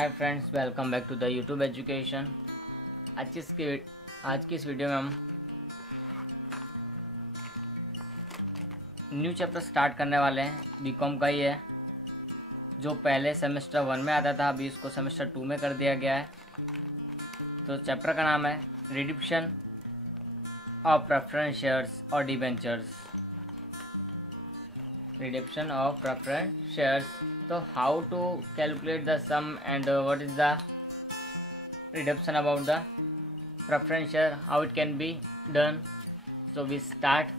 Hi friends, welcome back to the YouTube education. आज की इस वीडियो में हम न्यू चैप्टर स्टार्ट करने वाले हैं। बीकॉम का ही है, जो पहले सेमेस्टर 1 में आता था, अभी इसको सेमेस्टर 2 में कर दिया गया है। तो चैप्टर का नाम है रिडम्पशन ऑफ प्रेफरेंस शेयर्स और debentures. Redemption of preference shares. तो how to calculate the sum and what is the redemption about the preference share, how it can be done. So we start.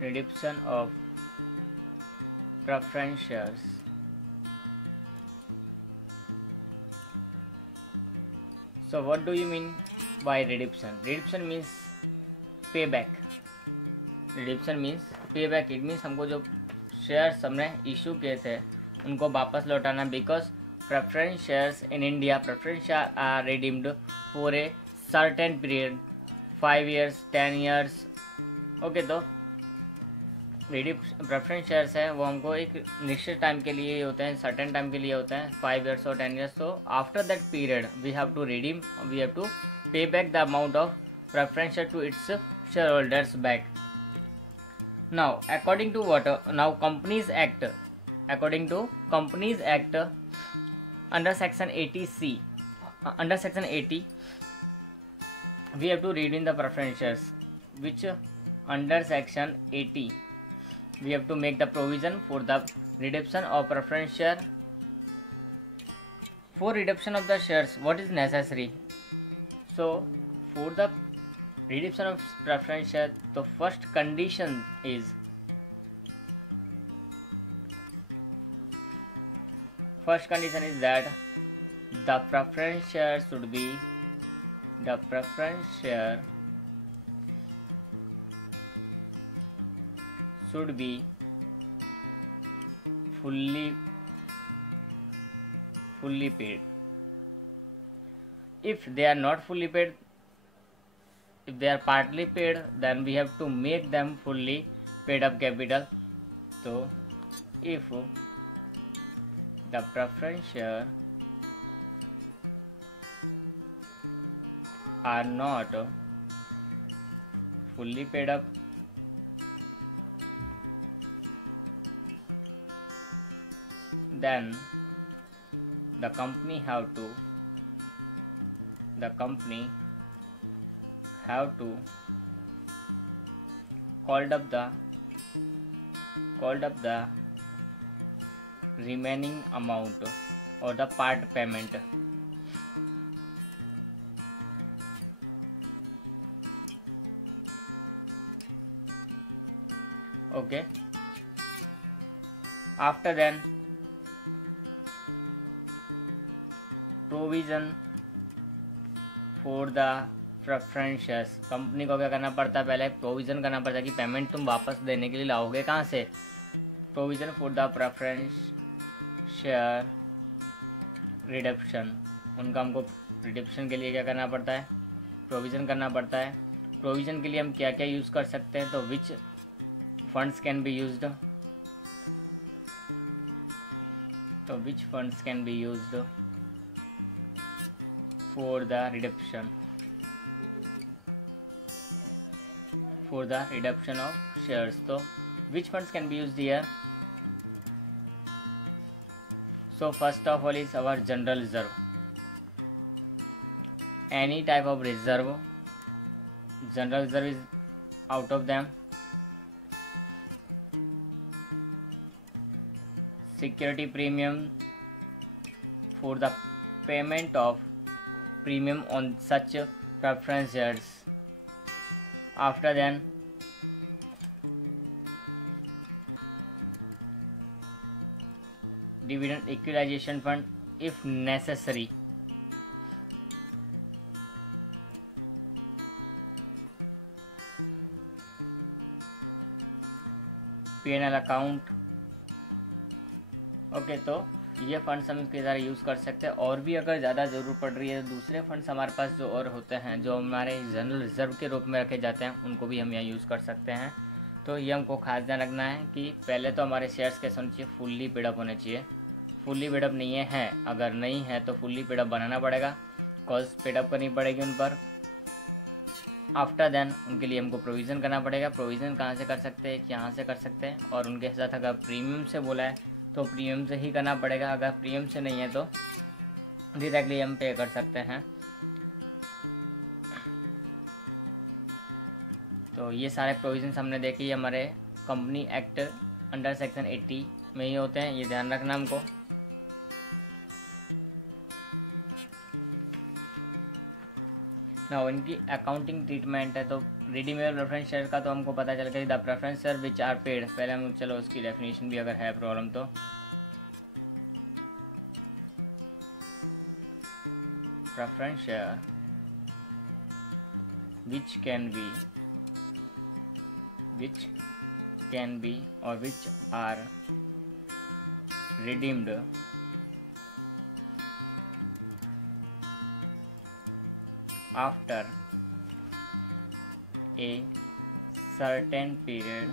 Redemption of preference shares. So what do you mean by redemption? Redemption means payback. Redemption means पे back. It means हमको जो shares हमने issue किए थे उनको वापस लौटाना। Because preference shares in India, preference share are redeemed for a certain period, 5 years, 10 years। Okay, तो प्रेफरेंस शेयर्स है वो हमको एक निश्चित टाइम के लिए होते हैं, सर्टेन टाइम के लिए होते हैं, 5 years और 10 years। तो after that period we have to redeem, we have to pay back the amount of preference share to its shareholders back. Now, according to what? Now, Companies Act. According to Companies Act, under Section 80C, under Section 80, we have to read in the preference shares. Which under Section 80, we have to make the provision for the redemption of preference share. For redemption of the shares, what is necessary? So, for the redemption of preference share, the first condition is that the preference share should be fully paid. If they are not fully paid, if they are partly paid, then we have to make them fully paid up capital. So if the preference share are not fully paid up, then the company have to called up the remaining amount or the part payment. Okay, after then provision for the preference shares. Company को क्या करना पड़ता है? पहले provision करना पड़ता है कि पेमेंट तुम वापस देने के लिए लाओगे कहाँ से? Provision for the preference share redemption. उनका हमको रिडम्पशन के लिए क्या करना पड़ता है? प्रोविज़न करना पड़ता है। प्रोविज़न के लिए हम क्या क्या यूज़ कर सकते हैं? तो which funds can be used? तो which funds can be used for the redemption? For the reduction of shares. So which funds can be used here? So first of all is our general reserve. Any type of reserve, general reserve is out of them. Security premium for the payment of premium on such preference shares. After then dividend equalization fund if necessary. P&L account. Okay, तो ये funds हम इसके द्वारा use कर सकते हैं। और भी अगर ज़्यादा ज़रूरत पड़ रही है तो दूसरे फंड्स हमारे पास जो और होते हैं, जो हमारे जनरल रिजर्व के रूप में रखे जाते हैं, उनको भी हम यहाँ यूज़ कर सकते हैं। तो ये हमको खास ध्यान रखना है कि पहले तो हमारे शेयर्स कैसे होने चाहिए, फुल्ली पेडअप होने चाहिए। फुल्ली पेडअप नहीं है, अगर नहीं है तो फुल्ली पेडअप बनाना पड़ेगा, कॉस्ट पेडअप करनी पड़ेगी उन पर। आफ्टर देन उनके लिए हमको प्रोविज़न करना पड़ेगा। प्रोविज़न कहाँ से कर सकते हैं, यहाँ से कर सकते हैं। और उनके साथ अगर प्रीमियम से बोला है तो प्रीमियम से ही करना पड़ेगा, अगर प्रीमियम से नहीं है तो डायरेक्टली हम पे कर सकते हैं। तो ये सारे प्रोविजंस हमने देखे, ये हमारे कंपनी एक्ट अंडर सेक्शन 80 में ही होते हैं, ये ध्यान रखना हमको। ना इनकी अकाउंटिंग ट्रीटमेंट है, तो रिडीमेबल प्रेफरेंस शेयर का तो हमको पता चल गया। The preference share which are paid, पहले हम चलो उसकी डेफिनेशन भी अगर है प्रॉब्लम तो preference share which can be और which are redeemed after a certain period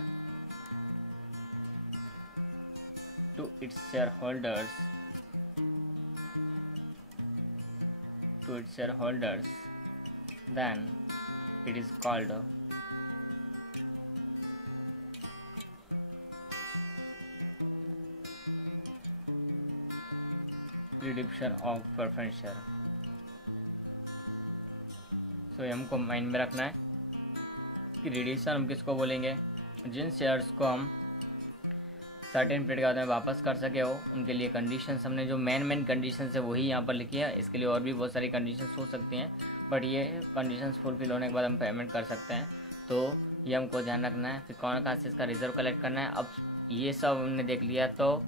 to its shareholders, then it is called redemption of preference share। सो हमको माइंड में रखना है कि रिडीशन हम किसको बोलेंगे, जिन शेयर्स को हम सर्टेन पीरियड के बाद में वापस कर सके हो, उनके लिए कंडीशंस हमने जो मेन कंडीशंस है वही यहाँ पर लिखी है। इसके लिए और भी बहुत सारी कंडीशंस हो सकती हैं, बट ये कंडीशंस फुलफिल होने के बाद हम पेमेंट कर सकते हैं। तो ये हमको ध्यान रखना है। फिर कौन कहाँ से इसका रिजर्व कलेक्ट करना है। अब ये सब हमने देख लिया, तो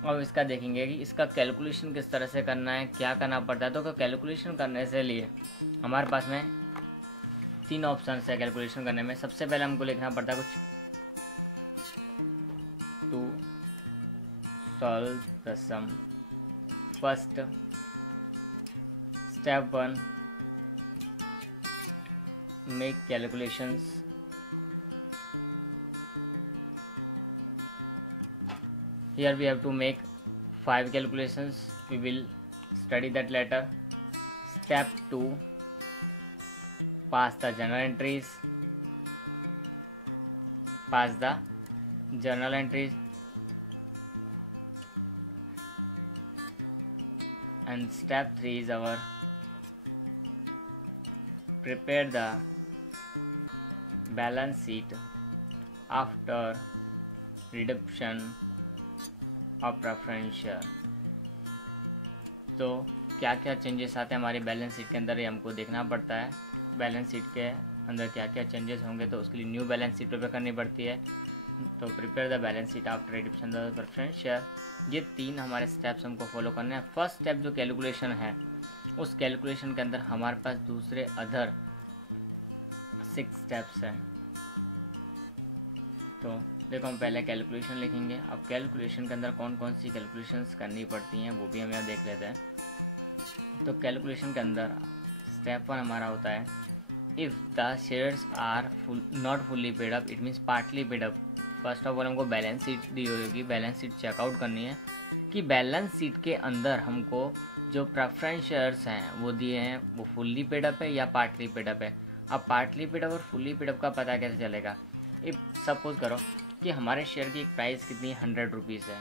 अब इसका देखेंगे कि इसका कैलकुलेशन किस तरह से करना है, क्या करना पड़ता है। तो कैलकुलेशन करने से लिए हमारे पास में 3 ऑप्शन है कैलकुलेशन करने में। सबसे पहले हमको लिखना पड़ता है कुछ to solve the sum. First step 1, make calculations. Here we have to make 5 calculations. We will study that later. Step 2, pass the journal entries. And step 3 is our prepare the balance sheet after reduction of preference share. तो क्या क्या changes आते हैं हमारी balance sheet के अंदर, ये हमको देखना पड़ता है। बैलेंस शीट के अंदर क्या क्या चेंजेस होंगे, तो उसके लिए न्यू बैलेंस शीट प्रिपेयर करनी पड़ती है। तो prepare the balance sheet after reduction the preference share. ये 3 हमारे स्टेप्स हमको फॉलो करने हैं। फर्स्ट स्टेप जो कैलकुलेशन है, उस कैलकुलेशन के अंदर हमारे पास दूसरे अदर 6 स्टेप्स हैं। तो देखो हम पहले कैलकुलेशन लिखेंगे। अब कैलकुलेशन के अंदर कौन कौन सी कैलकुलेशंस करनी पड़ती हैं वो भी हम यहाँ देख लेते हैं। तो कैलकुलेशन के अंदर स्टेप 1 हमारा होता है, if the shares are not fully paid up, it means partly paid up. First of all हमको बैलेंस शीट दी होगी, बैलेंस शीट चेकआउट करनी है कि बैलेंस शीट के अंदर हमको जो प्रेफरेंस शेयर्स हैं वो दिए हैं वो फुल्ली पेड अप है या पार्टली पेड अप है। अब पार्टली पेड अप और फुल्ली पेड अप का पता कैसे चलेगा। इफ सपोज करो कि हमारे शेयर की एक प्राइस कितनी 100 रुपीज़ है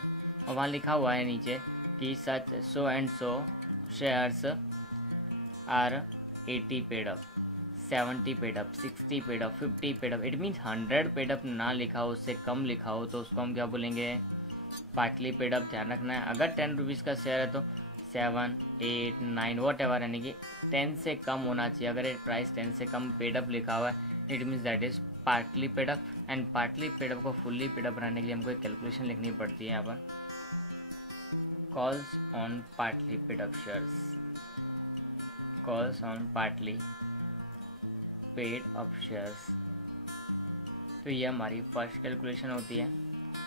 और वहाँ लिखा हुआ है नीचे कि such so and so shares are 80 paid up, 70 paid up, 60 paid up, 50 paid up. It means 100 paid up ना लिखा हो, उससे कम लिखा हो तो उसको हम क्या बोलेंगे, पार्टली पेड अप। ध्यान रखना है, अगर 10 रुपीज़ का शेयर है तो 7, 8, 9 वॉट एवर, यानी कि 10 से कम होना चाहिए। अगर एक प्राइस 10 से कम पेड अप लिखा हुआ है, it means that is partly paid up. And partly paid up को फुल्ली पेड अप बनाने के लिए हमको एक कैलकुलेशन लिखनी पड़ती है यहाँ पर, calls on partly paid up shares, calls on partly paid up shares. तो ये हमारी फर्स्ट कैलकुलेशन होती है।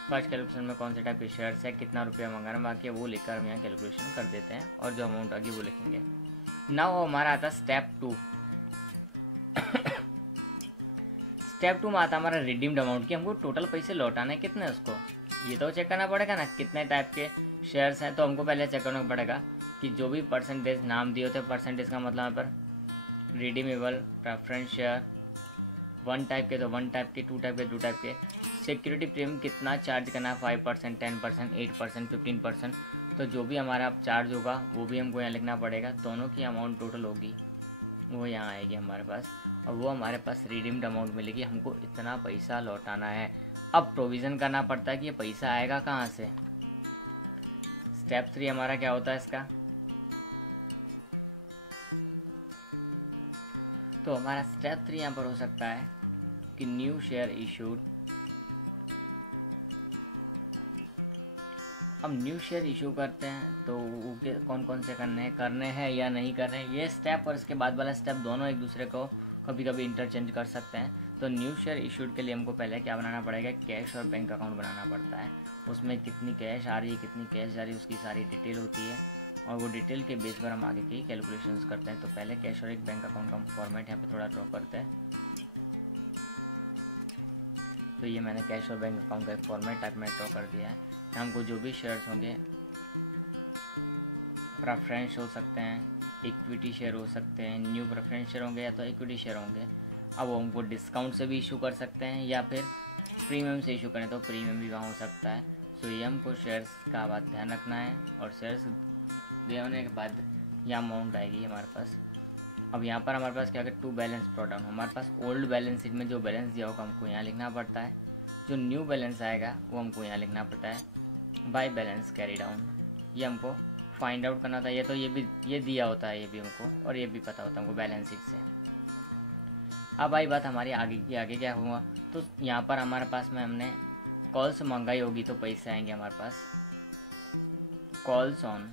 फर्स्ट कैलकुलेशन में कौन से टाइप के शेयर्स है, कितना रुपया मंगाना बाकी है वो लिखकर हम यहाँ कैलकुलेशन कर देते हैं और जो अमाउंट आगे वो लिखेंगे। नाउ हमारा आता है स्टेप 2। स्टेप 2 में आता हमारा रिडीम्ड अमाउंट की हमको टोटल पैसे लौटाने कितने हैं उसको, ये तो चेक करना पड़ेगा ना कितने टाइप के शेयर्स हैं। तो हमको पहले चेक करना पड़ेगा कि जो भी परसेंटेज नाम दिए होते हैं, परसेंटेज का मतलब यहाँ पर रिडीमेबल प्रेफरेंस शेयर 1 टाइप के तो 1 टाइप के, 2 टाइप के 2 टाइप के, सिक्योरिटी प्रीमियम कितना चार्ज करना है 5%, 10%, 8%, 15%। तो जो भी हमारा चार्ज होगा वो भी हमको यहाँ लिखना पड़ेगा। दोनों की अमाउंट टोटल होगी वो यहाँ आएगी हमारे पास, और वो हमारे पास रिडीम्ड अमाउंट मिलेगी। हमको इतना पैसा लौटाना है। अब प्रोविज़न करना पड़ता है कि ये पैसा आएगा कहाँ से। स्टेप 3 हमारा क्या होता है इसका, तो हमारा स्टेप 3 यहाँ पर हो सकता है कि न्यू शेयर इशूड। अब न्यू शेयर इशू करते हैं तो वो कौन कौन से करने हैं या नहीं करने हैं, ये स्टेप और इसके बाद वाला स्टेप दोनों एक दूसरे को कभी कभी इंटरचेंज कर सकते हैं। तो न्यू शेयर इशूड के लिए हमको पहले क्या बनाना पड़ेगा, कैश और बैंक अकाउंट बनाना पड़ता है। उसमें कितनी कैश आ रही है, कितनी कैश जा रही है, उसकी सारी डिटेल होती है, और वो डिटेल के बेस पर हम आगे की कैलकुलेशंस करते हैं। तो पहले कैश और एक बैंक अकाउंट का फॉर्मेट यहाँ पे थोड़ा ड्रॉ करते हैं। तो ये मैंने कैश और बैंक अकाउंट का एक फॉर्मेट टाइप में ड्रॉ कर दिया है। हमको जो भी शेयर्स होंगे, प्रेफरेंस हो सकते हैं, इक्विटी शेयर हो सकते हैं, न्यू प्रेफरेंस शेयर होंगे या तो इक्विटी शेयर होंगे। अब वो हमको डिस्काउंट से भी इशू कर सकते हैं या फिर प्रीमियम से इशू करें तो प्रीमियम भी वहाँ हो सकता है। सो ये हमको शेयर्स का बात ध्यान रखना है, और शेयर्स देने के बाद यह अमाउंट आएगी हमारे पास। अब यहाँ पर हमारे पास क्या है, टू बैलेंस प्रोडाउन, हमारे पास ओल्ड बैलेंस शीट में जो बैलेंस दिया होगा हमको यहाँ लिखना पड़ता है। जो न्यू बैलेंस आएगा वो हमको यहाँ लिखना पड़ता है बाय बैलेंस कैरी डाउन। ये हमको फाइंड आउट करना था। ये तो ये दिया होता है, ये भी हमको, और ये भी पता होता है हमको बैलेंस शीट से। अब आई बात हमारी आगे की, आगे क्या हुआ, तो यहाँ पर हमारे पास में हमने कॉल्स मंगाई होगी तो पैसे आएंगे हमारे पास calls on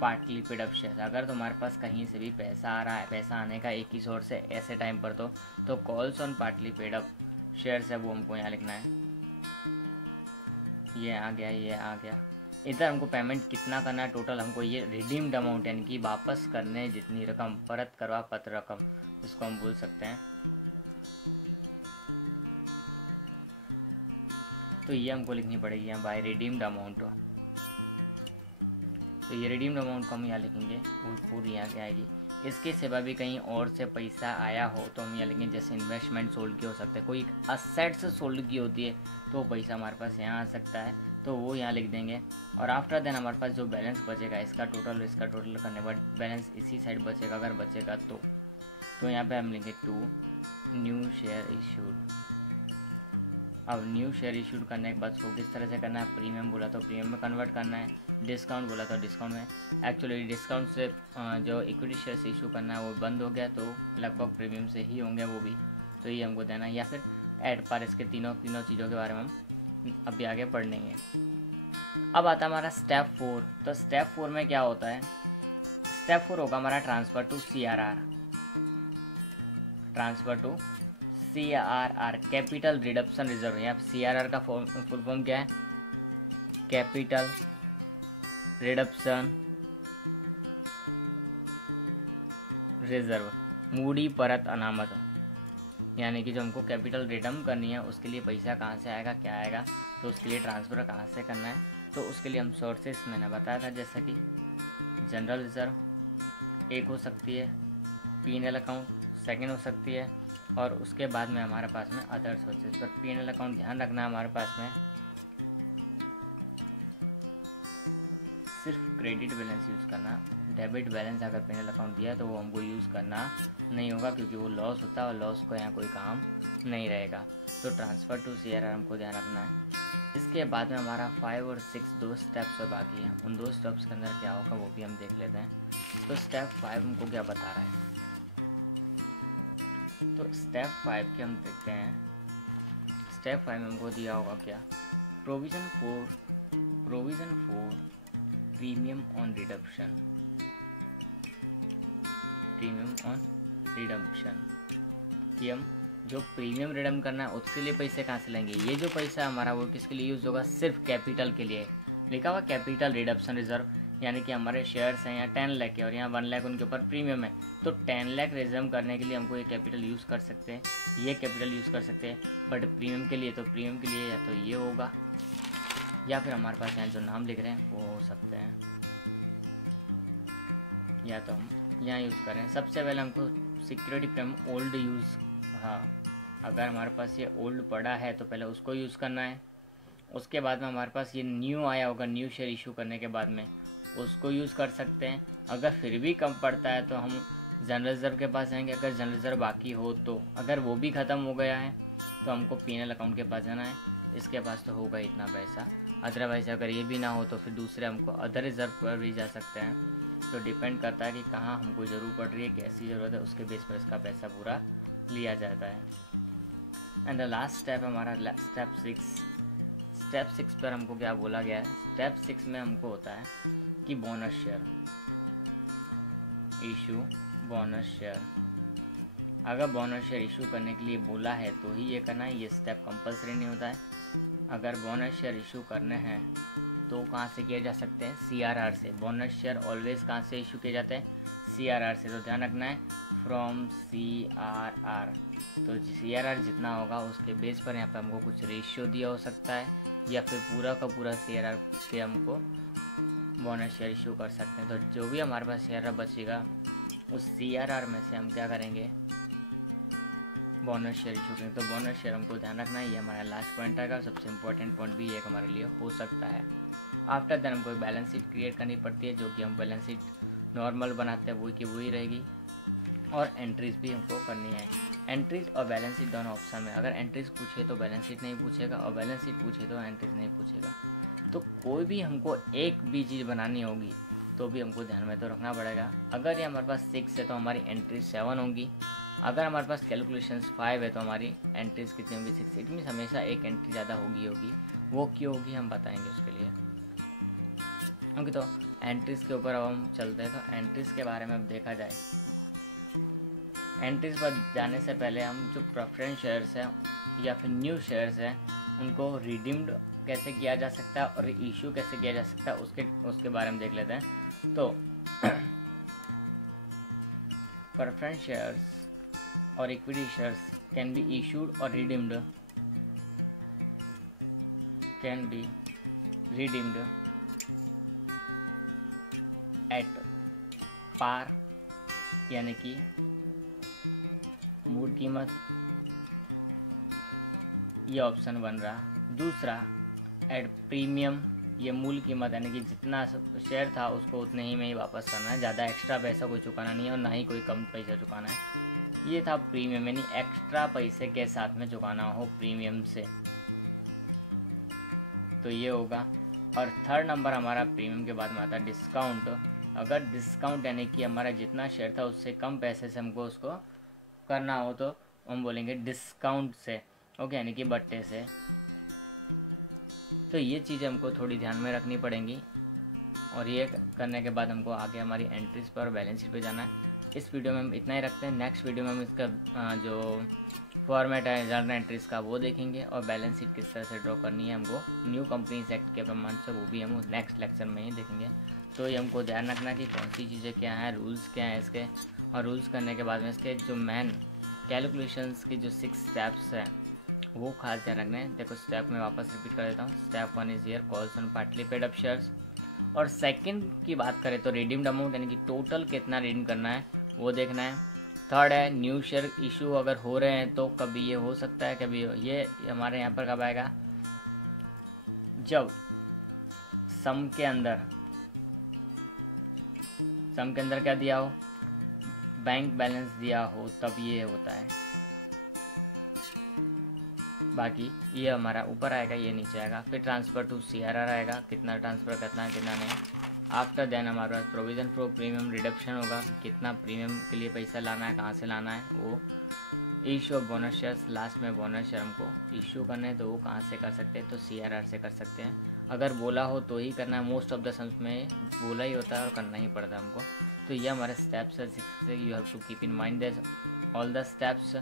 partly paid up share. अगर तुम्हारे पास कहीं से भी पैसा आ रहा है, पैसा आने का एक ही सोर्स है ऐसे टाइम पर, तो calls on partly paid up shares है वो हमको यहाँ लिखना है। ये आ गया, ये आ गया। इधर हमको पेमेंट कितना करना है टोटल, हमको ये रिडीम्ड अमाउंट यानी कि वापस करने जितनी रकम, परत करवा पत्र रकम, इसको हम बोल सकते हैं। तो ये हमको लिखनी पड़ेगी यहाँ बाय रिडीम्ड अमाउंट। तो ये रिडीम्ड अमाउंट को हम यहाँ लिखेंगे, वो पूरी यहाँ के आएगी। इसके सिवा भी कहीं और से पैसा आया हो तो हम यहाँ लिखेंगे, जैसे इन्वेस्टमेंट सोल्ड की हो सकता है, कोई असेट्स सोल्ड की होती है तो पैसा हमारे पास यहाँ आ सकता है, तो वो यहाँ लिख देंगे। और आफ्टर देन हमारे पास जो बैलेंस बचेगा, इसका टोटल करने के बाद बैलेंस इसी साइड बचेगा, अगर बचेगा तो यहाँ पे हम लिखेंगे टू न्यू शेयर इशूड। अब न्यू शेयर इशूड करने के बाद उसको किस तरह से करना है, प्रीमियम बोला तो प्रीमियम में कन्वर्ट करना है, डिस्काउंट बोला तो डिस्काउंट में। एक्चुअली डिस्काउंट से जो इक्विटी शेयर से इशू करना है वो बंद हो गया, तो लगभग प्रीमियम से ही होंगे वो भी, तो ये हमको देना है। या फिर एड पर, इसके तीनों चीज़ों के बारे में हम अभी आगे पढ़ लेंगे। अब आता है हमारा स्टेप 4। तो स्टेप 4 में क्या होता है, स्टेप 4 होगा हमारा transfer to CRR, transfer to CRR capital reduction reserve. यहाँ CRR का फुल फॉर्म क्या है, कैपिटल रिडक्शन रिजर्व, मूडी परत अनामत। यानी कि जो हमको कैपिटल रिडम करनी है उसके लिए पैसा कहाँ से आएगा, क्या आएगा, तो उसके लिए ट्रांसफ़र कहाँ से करना है, तो उसके लिए हम सोर्सेस मैंने बताया था, जैसे कि जनरल रिजर्व एक हो सकती है, P&L अकाउंट सेकंड हो सकती है, और उसके बाद में हमारे पास में अदर सोर्सेज। पर P&L अकाउंट ध्यान रखना है हमारे पास में सिर्फ क्रेडिट बैलेंस यूज़ करना, डेबिट बैलेंस अगर P&L अकाउंट दिया तो वो हमको यूज़ करना नहीं होगा, क्योंकि वो लॉस होता है और लॉस को यहाँ कोई काम नहीं रहेगा। तो ट्रांसफ़र टू CRR हमको ध्यान रखना है। इसके बाद में हमारा 5 और 6 दो स्टेप्स और बाकी हैं, उन 2 स्टेप्स के अंदर क्या होगा वो भी हम देख लेते हैं। तो स्टेप 5 हमको क्या बता रहा है, तो स्टेप 5 के हम देखते हैं। स्टेप 5 में हमको दिया होगा क्या, provision for premium on redemption, कि हम जो प्रीमियम रिडम करना है उसके लिए पैसे कहाँ से लेंगे। ये जो पैसा हमारा वो किसके लिए यूज़ होगा, सिर्फ कैपिटल के लिए। लिखा हुआ कैपिटल रिडक्शन रिजर्व, यानी कि हमारे शेयर्स हैं यहाँ 10 लाख के और यहाँ 1 लाख उनके ऊपर प्रीमियम है, तो 10 लाख रिजर्व करने के लिए हमको ये कैपिटल यूज़ कर सकते हैं, ये कैपिटल यूज़ कर सकते हैं। बट प्रीमियम के लिए या तो ये होगा या फिर हमारे पास यहाँ जो नाम लिख रहे हैं वो हो सकते हैं, या तो हम यहाँ यूज़ करें। सबसे पहले हमको सिक्योरिटी प्रीमियम ओल्ड यूज़, हाँ अगर हमारे पास ये ओल्ड पड़ा है तो पहले उसको यूज़ करना है। उसके बाद में हमारे पास ये न्यू आया होगा, न्यू शेयर इशू करने के बाद में उसको यूज़ कर सकते हैं। अगर फिर भी कम पड़ता है तो हम जनरल रिजर्व के पास जाएंगे, अगर जनरल रिजर्व बाकी हो तो। अगर वो भी ख़त्म हो गया है तो हमको पीएनएल अकाउंट के पास जाना है, इसके पास तो होगा इतना पैसा। अदरवाइज़ अगर ये भी ना हो तो फिर दूसरे हमको अदर रिजर्व पर भी जा सकते हैं। तो डिपेंड करता है कि कहाँ हमको ज़रूरत पड़ रही है, कैसी ज़रूरत है, उसके बेस पर इसका पैसा पूरा लिया जाता है। एंड द लास्ट स्टेप हमारा स्टेप 6 पर हमको क्या बोला गया है। स्टेप 6 में हमको होता है कि bonus share issue, bonus share. अगर बोनस शेयर इशू करने के लिए बोला है तो ही ये करना है, ये स्टेप कंपलसरी नहीं होता है। अगर बोनस शेयर इशू करने हैं तो कहाँ से किया जा सकते हैं, CRR से। बोनस शेयर ऑलवेज कहाँ से इशू किए जाते हैं, CRR से। तो ध्यान रखना है फ्रॉम CRR। तो CRR जितना होगा उसके बेस पर यहाँ पे हमको कुछ रेशियो दिया हो सकता है, या फिर पूरा का पूरा CRR से हमको बोनस शेयर इशू कर सकते हैं। तो जो भी हमारे पास CRR बचेगा उस CRR में से हम क्या करेंगे, बोनस शेयर इशू करेंगे। तो बोनस शेयर हमको ध्यान रखना है, ये हमारा लास्ट पॉइंट रहेगा। सबसे इम्पोर्टेंट पॉइंट भी एक हमारे लिए हो सकता है। आफ्टर देन हमको एक बैलेंस शीट क्रिएट करनी पड़ती है, जो कि हम बैलेंस शीट नॉर्मल बनाते हैं वही की वही रहेगी, और एंट्रीज भी हमको करनी है। एंट्रीज और बैलेंस शीट दोनों ऑप्शन में, अगर एंट्रीज पूछे तो बैलेंस शीट नहीं पूछेगा, और बैलेंस शीट पूछे तो एंट्रीज नहीं पूछेगा। तो कोई भी हमको एक भी चीज़ बनानी होगी तो भी हमको ध्यान में तो रखना पड़ेगा। अगर ये हमारे पास 6 है तो हमारी एंट्रीज 7 होंगी। अगर हमारे पास कैलकुलेशंस 5 है तो हमारी एंट्रीज कितनी होंगी, 6। इट मीन्स हमेशा एक एंट्री ज़्यादा होगी। वो क्यों होगी हम बताएंगे उसके लिए। ओके, तो एंट्रीज के ऊपर अब हम चलते हैं। तो एंट्रीज के बारे में अब देखा जाए, एंट्रीज पर जाने से पहले हम जो प्रेफरेंस शेयर्स हैं या फिर न्यू शेयर्स हैं उनको रिडीम्ड कैसे किया जा सकता है और इशू कैसे किया जा सकता है उसके बारे में देख लेते हैं। तो प्रेफरेंस शेयर्स और equity shares can be issued और रिडीम्ड, एट पार, यानी कि मूल कीमत, ये ऑप्शन बन रहा। दूसरा एट प्रीमियम, ये मूल कीमत यानी कि जितना शेयर था उसको उतने ही में ही वापस करना है, ज़्यादा एक्स्ट्रा पैसा कोई चुकाना नहीं है और ना ही कोई कम पैसा चुकाना है। ये था प्रीमियम, यानी एक्स्ट्रा पैसे के साथ में चुकाना हो प्रीमियम से, तो ये होगा। और थर्ड नंबर हमारा प्रीमियम के बाद में आता है डिस्काउंट। अगर डिस्काउंट यानी कि हमारा जितना शेयर था उससे कम पैसे से हमको उसको करना हो तो हम बोलेंगे डिस्काउंट से, ओके, यानी कि बट्टे से। तो ये चीज़ें हमको थोड़ी ध्यान में रखनी पड़ेंगी, और ये करने के बाद हमको आगे हमारी एंट्रीज पर और बैलेंस शीट पे जाना है। इस वीडियो में हम इतना ही रखते हैं। नेक्स्ट वीडियो में हम इसका जो फॉर्मेट है जर्नल एंट्रीज का वो देखेंगे, और बैलेंस शीट किस तरह से ड्रॉ करनी है हमको न्यू कंपनीज एक्ट के प्रमाण से, वो भी हम नेक्स्ट लेक्चर में ही देखेंगे। तो ये हमको ध्यान रखना कि कौन सी चीज़ें क्या हैं, रूल्स क्या हैं इसके, और रूल्स करने के बाद में इसके जो मेन कैलकुलेशंस की जो 6 स्टेप्स हैं वो खास ध्यान रखना है। देखो स्टेप में वापस रिपीट कर देता हूँ। Step 1 is here calls on partly paid up shares, और सेकंड की बात करें तो रिडीम्ड अमाउंट यानी कि टोटल कितना रिडीम करना है वो देखना है। थर्ड है न्यू शेयर इशू अगर हो रहे हैं तो कभी ये हो सकता है, कभी ये हमारे यहाँ पर कब आएगा, जब सम के अंदर क्या दिया हो, बैंक बैलेंस दिया हो, तब ये होता है। बाकी ये हमारा ऊपर आएगा, ये नीचे आएगा। फिर ट्रांसफ़र टू CRR आएगा, कितना ट्रांसफ़र करना है कितना नहीं। आफ्टर देन हमारे पास प्रोविज़न फॉर प्रीमियम रिडक्शन होगा, कितना प्रीमियम के लिए पैसा लाना है, कहाँ से लाना है वो। Issue of bonus shares, last में बोनस शेयर हमको इशू करना है तो वो कहाँ से कर सकते हैं, तो CRR से कर सकते हैं। अगर बोला हो तो ही करना है, मोस्ट ऑफ द सम्स में बोला ही होता है और करना ही पड़ता है हमको। तो ये हमारे स्टेप्स है, you have to keep in mind this all the steps.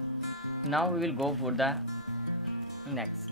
Now we will go for the next.